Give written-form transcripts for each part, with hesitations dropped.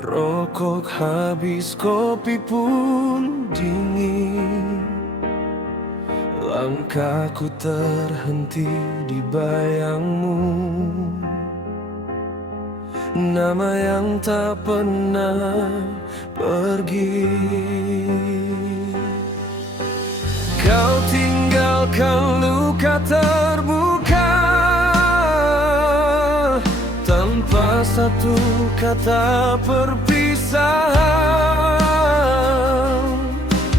Rokok habis, kopi pun dingin. Langkahku terhenti di bayangmu, nama yang tak pernah pergi. Kau tinggalkan luka terbuka tanpa satu kata perpisahan.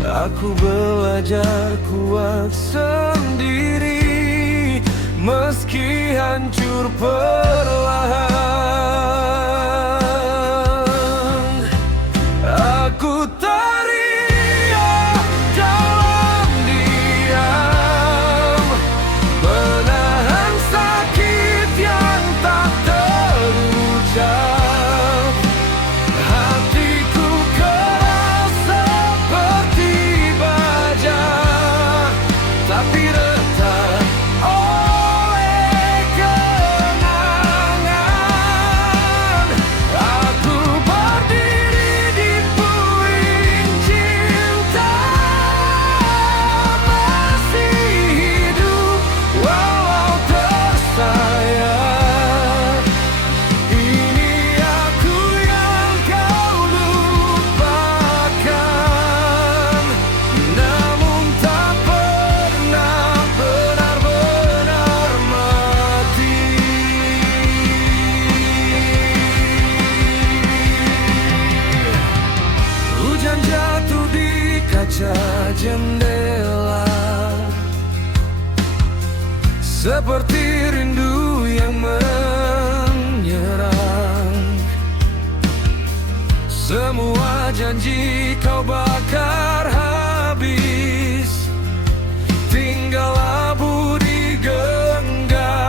Aku belajar kuat sendiri meski hancur perlahan. Aku teriak dalam diam, menahan sakit yang tak terucap. Hatiku keras seperti baja, tapi retak oleh kenangan. Aku berdiri di puing cinta, masih hidup walau tersayat. Ini aku yang kau lupakan, namun tak pernah benar-benar mati. Hujan jatuh di kaca jendela, seperti rindu yang menyerang. Semua janji kau bakar habis, tinggal abu di genggaman.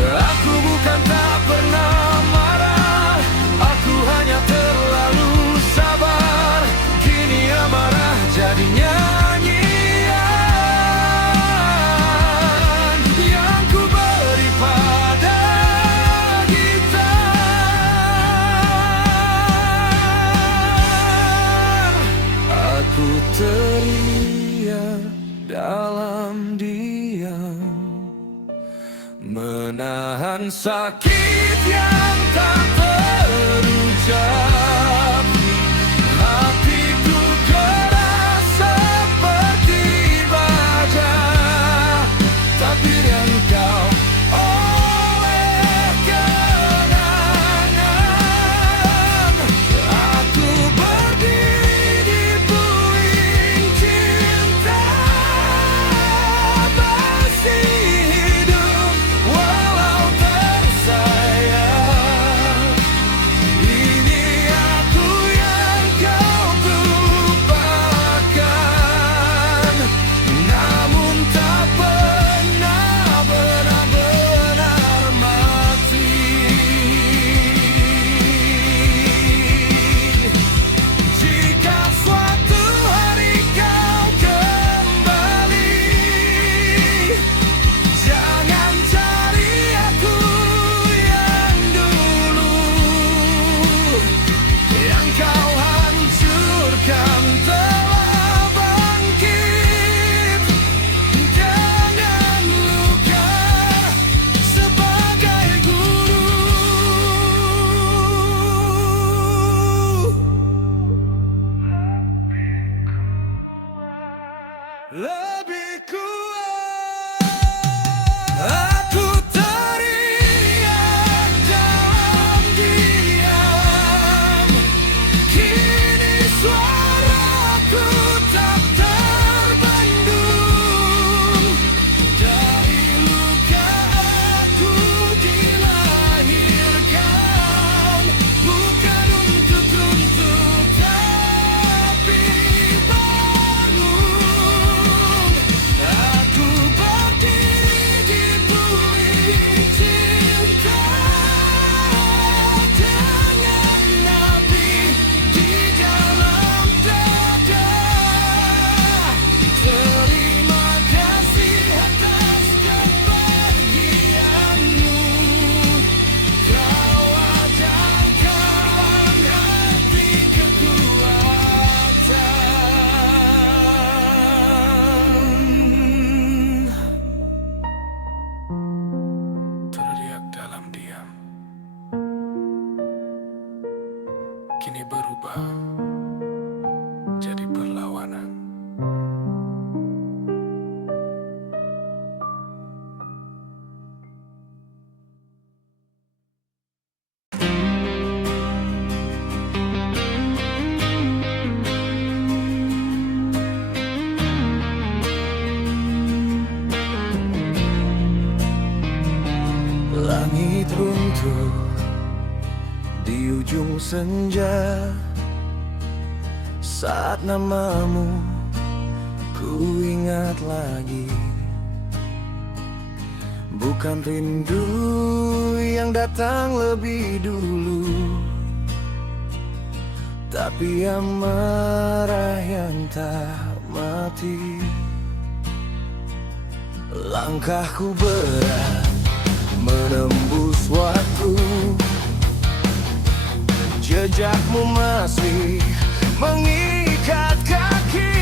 Aku bukan tak pernah marah, aku hanya terlalu sabar. Kini amarah jadi nyanyian yang ku beri pada gitar. Aku teriak dalam diam, menahan sakit yang tak terucap. Hatiku keras seperti baja, tapi engkau oleh kenangan. Aku berdiri di puing cinta, masih hidup walau tersayat. Ini aku yang kau lupakan, namun tak pernah benar-benar kini berubah jadi perlawanan. Langit runtuh di ujung senja, saat namamu ku ingat lagi. Bukan rindu yang datang lebih dulu, tapi amarah yang tak mati. Langkahku berat menembus waktu, jejakmu masih mengikat kaki.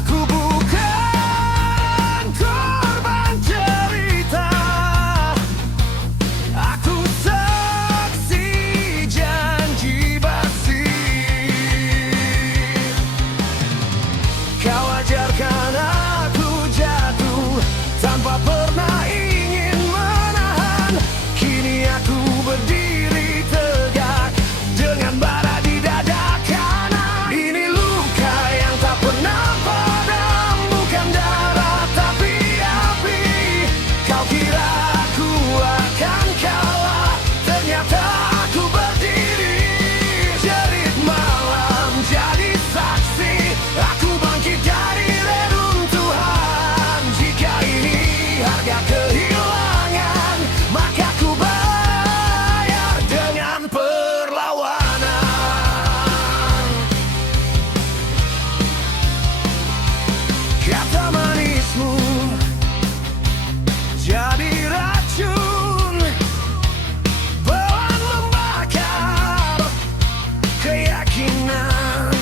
Aku bukan korban cerita, aku saksi janji basi. Kau ajarkan aku jatuh tanpa pernah ingin menahan. Kini aku berdiri tegak dengan bara di dada kanan. Ini luka yang tak pernah padam, bukan darah tapi api. Kau kira aku akan kalah, ternyata aku berdiri. Jerit malam jadi saksi, aku bangkit dari reruntuhan. Jika ini harga kehilangan, maka ku bayar dengan perlawanan. Kata manismu jadi racun, pelan membakar keyakinan.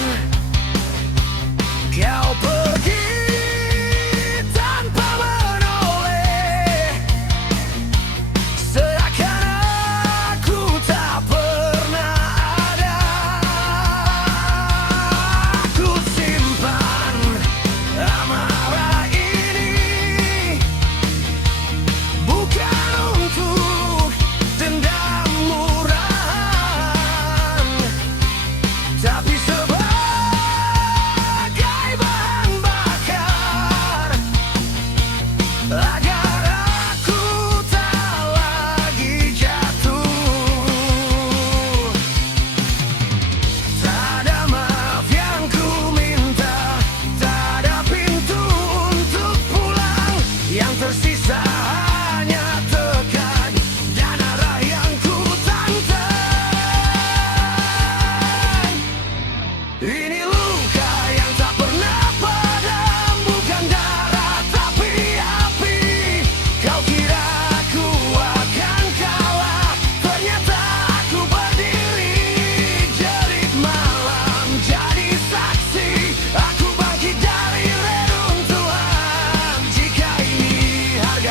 Kau pergi tanpa menoleh, seakan aku tak pernah ada. Aku simpan amarah ini, bukan untuk dendam murahan, tapi sebagai bahan bakar agar aku tak lagi jatuh. Tak ada maaf yang ku minta, tak ada pintu untuk pulang. Yang tersisa hanya tekan dan arah yang ku tantang. Ini luka yang tak pernah padam, bukan darah tapi api. Kau kira aku akan kalah, ternyata aku berdiri. Jerit malam jadi saksi, aku bangkit dari reruntuhan. Jika ini harga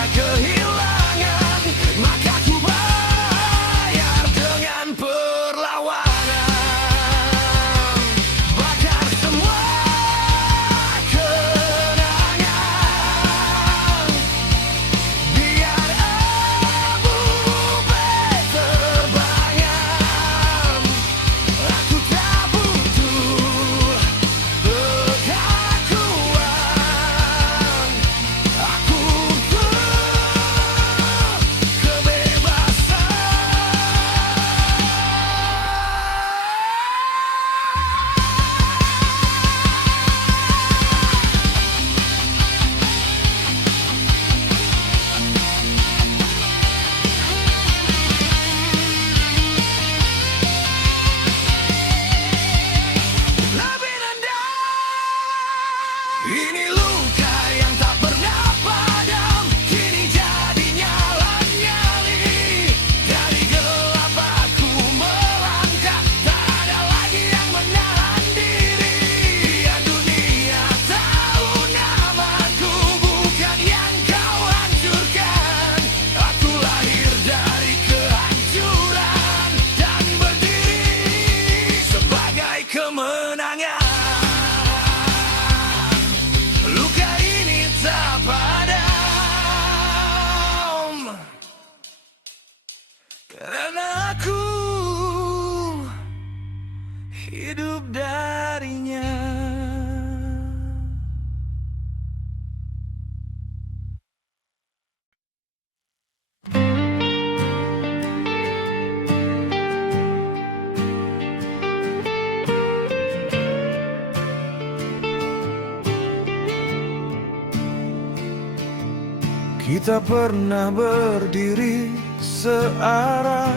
Kita pernah berdiri searah,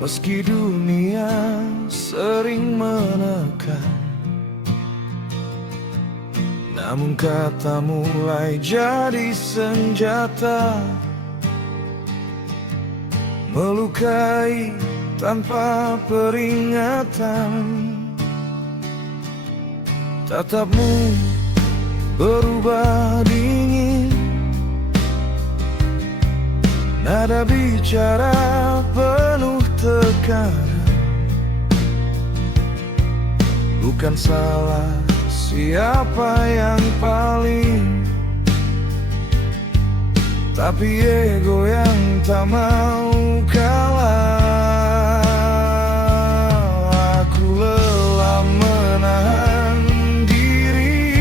meski dunia sering menekan. Namun kata mulai jadi senjata, melukai tanpa peringatan. Tatapmu berubah dingin, nada bicara penuh tekanan. Bukan salah siapa yang paling, tapi ego yang tak mau kalah. Aku lelah menahan diri,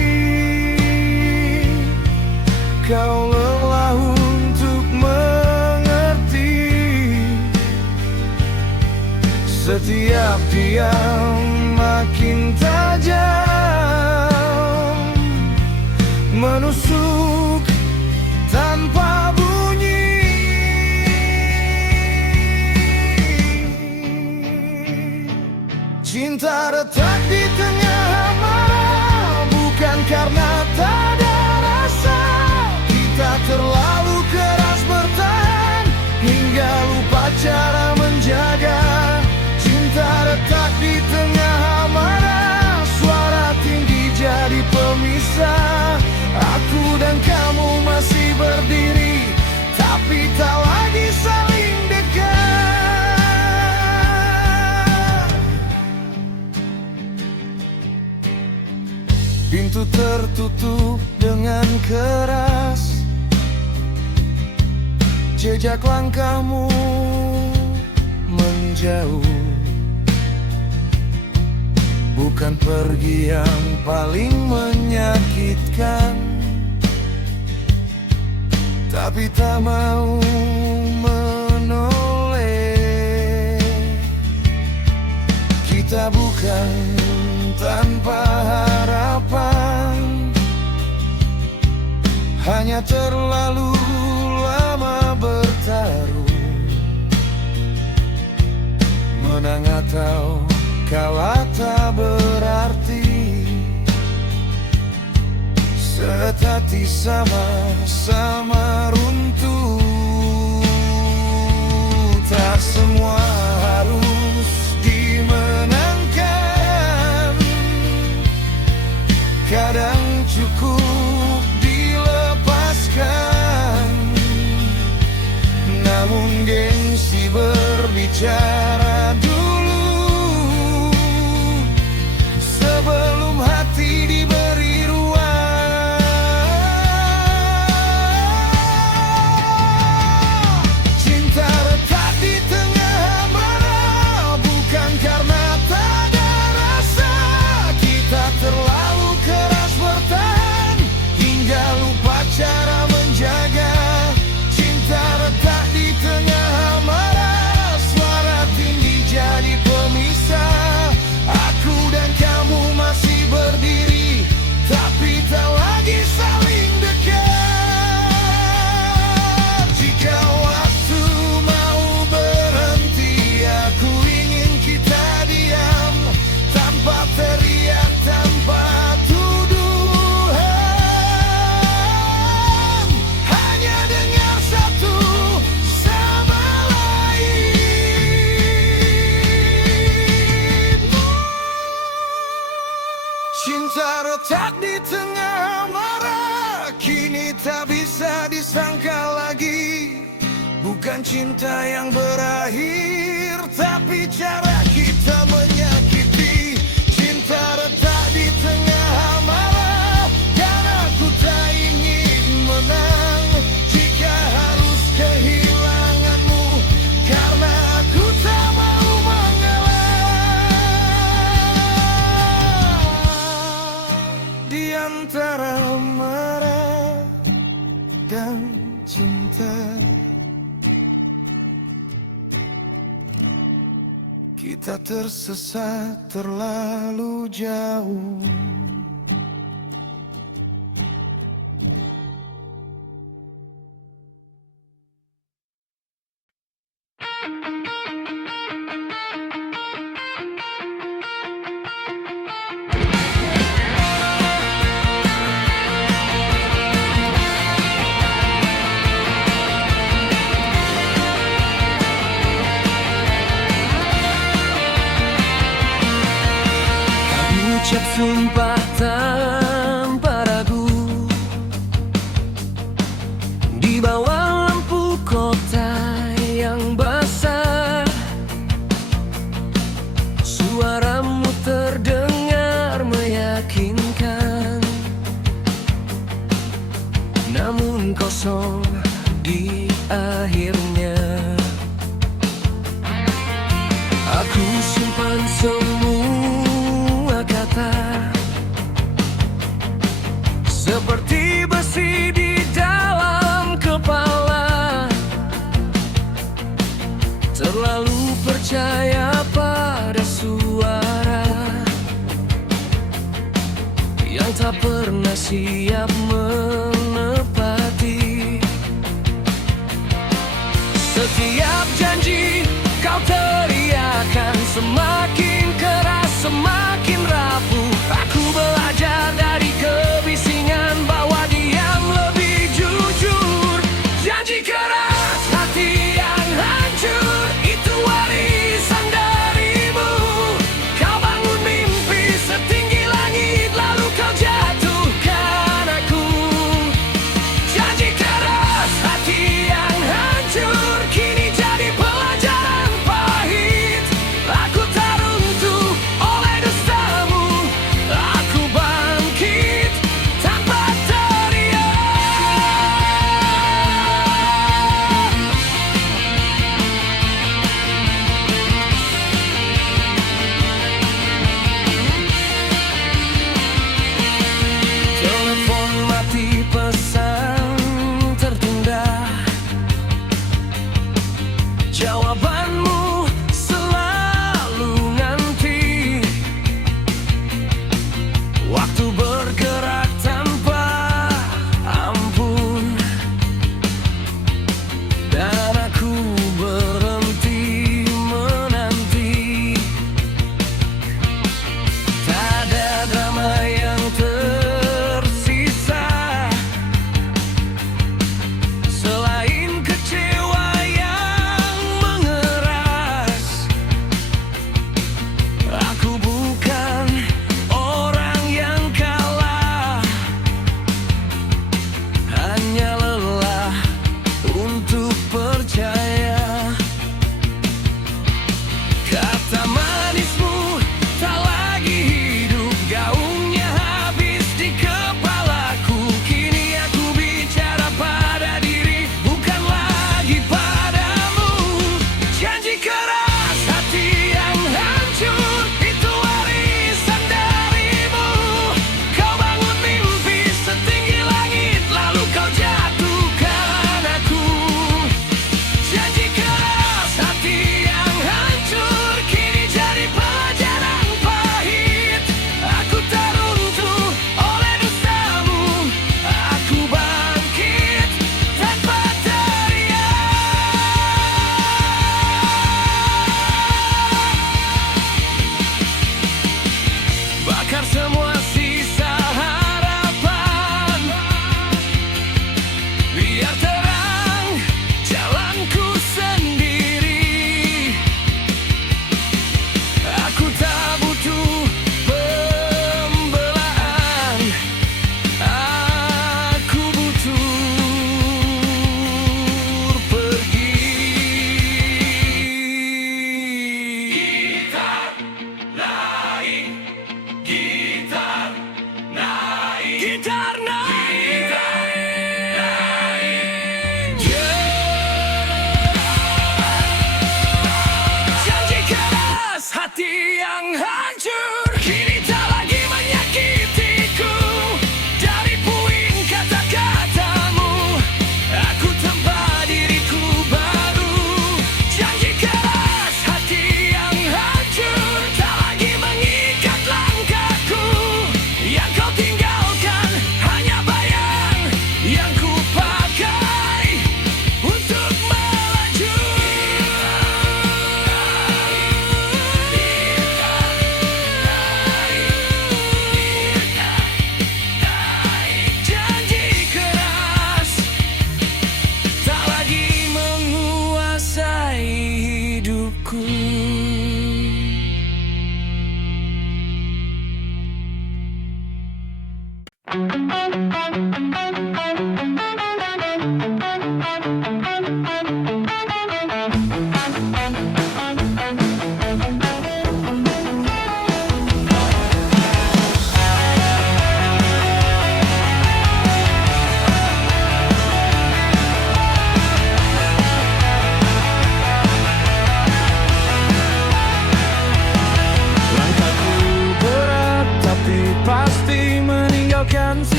kau lelah untuk mengerti. Setiap diam makin tajam, menusuk tanpa bunyi. Cinta retak di tengah amarah, bukan karena tak ada rasa. Kita terlalu keras bertahan, hingga lupa cara menjaga. Cinta retak di tengah amarah, suara tinggi jadi pemisah. Aku dan kamu masih berdiri, tapi tak lagi saling dekat. Pintu tertutup dengan keras, jejak langkahmu menjauh. Bukan pergi yang paling menyakitkan, tapi tak mau menoleh. Kita bukan tanpa harapan, hanya terlalu lama bertaruh. Menang atau kalah tak berarti, setati sama-sama runtuh. Tak semua harus dimenangkan, kadang cukup dilepaskan. Namun gengsi berbicara dulu, sebelum hati diberi ruang. Cinta retak di tengah amarah, bukan karena tak ada rasa. Kita terlalu keras bertahan, hingga lupa cara menjaga. Cinta retak di tengah amarah, suara tinggi jadi pemisah. Aku dan kamu masih berdiri, tapi tak lagi saling dekat. Jika waktu mau berhenti, aku ingin kita diam, tanpa teriak, tanpa tuduhan. Hanya dengar satu sama lain. Cinta retak di tengah amarah, kini tak bisa disangka lagi. Bukan cinta yang berakhir, tapi cara kita menyakiti. Cinta retak di tengah amarah, dan aku tak ingin menang jika harus kehilanganmu, karena aku tak mau mengalah. Di antara marah dan cinta, kita tersesat terlalu jauh. namun kosong di akhirnya. Aku simpan semua kata seperti besi di dalam kepala. Terlalu percaya pada suara yang tak pernah siap menepati. Setiap janji kau teriakan semakin keras, semakin rapuh. Aku belajar dari kebisingan bahwa diam lebih jujur. Janji keras, hati yang hancur, itu warisan darimu. Kau bangun mimpi setinggi langit, lalu kau jatuhkan aku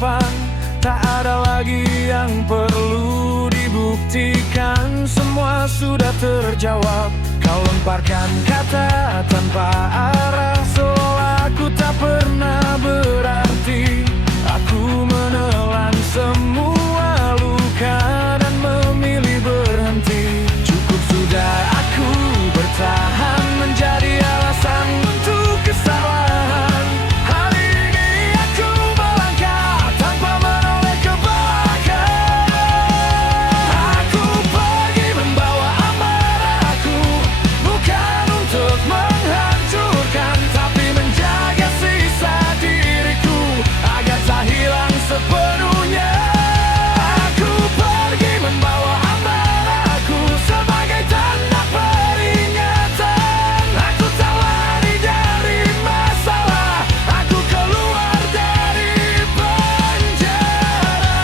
harapan. Tak ada lagi yang perlu dibuktikan, semua sudah terjawab. Kau lemparkan kata tanpa arah, seolah aku tak pernah berarti. Aku menelan semua luka dan memilih berhenti. Cukup sudah aku bertahan, menjadi alasan untuk kesalahan. Hari ini aku melangkah tanpa menoleh ke belakang. Aku pergi membawa amarahku, bukan untuk menghancurkan, tapi menjaga sisa diriku agar tak hilang sepenuhnya. Aku pergi membawa amarahku sebagai tanda peringatan. Aku tak lari dari masalah, aku keluar dari penjara.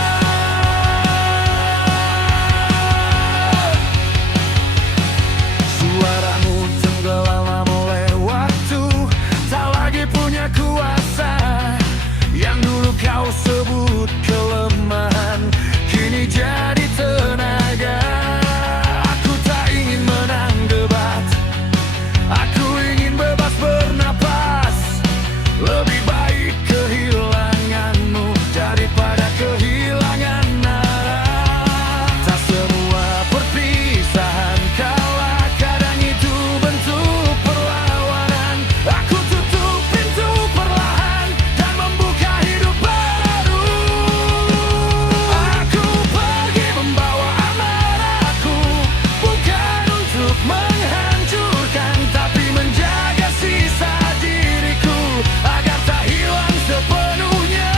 Suaramu tenggelam oleh waktu, tak lagi punya kuasa. Yang dulu kau sebut kelemahan, kini jadi tenaga. Aku tak ingin menang debat, aku ingin bebas bernapas. Lebih baik kehilanganmu daripada kehilangan arah. Tak semua perpisahan kalah, kadang itu bentuk perlawanan. Aku tutup pintu perlahan dan membuka hidup baru. Aku pergi membawa amarahku, bukan untuk menghancurkan, tapi menjaga sisa diriku agar tak hilang sepenuhnya.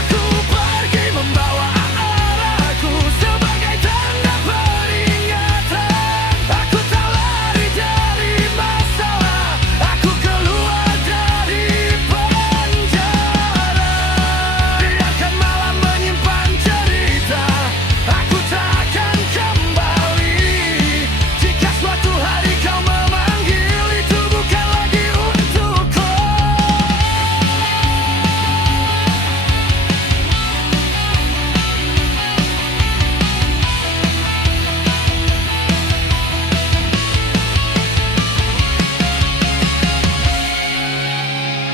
Aku pergi membawa amarahku sebagai tanda peringatan. Aku tak lari dari masalah, aku keluar dari penjara. Biarkan malam menyimpan cerita, aku takkan kembali. Jika suatu hari kau memanggil, itu bukan lagi untukku.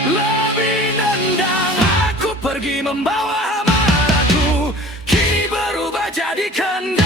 Lebih nendang, aku pergi membawa amarahku, kini berubah jadi kendali.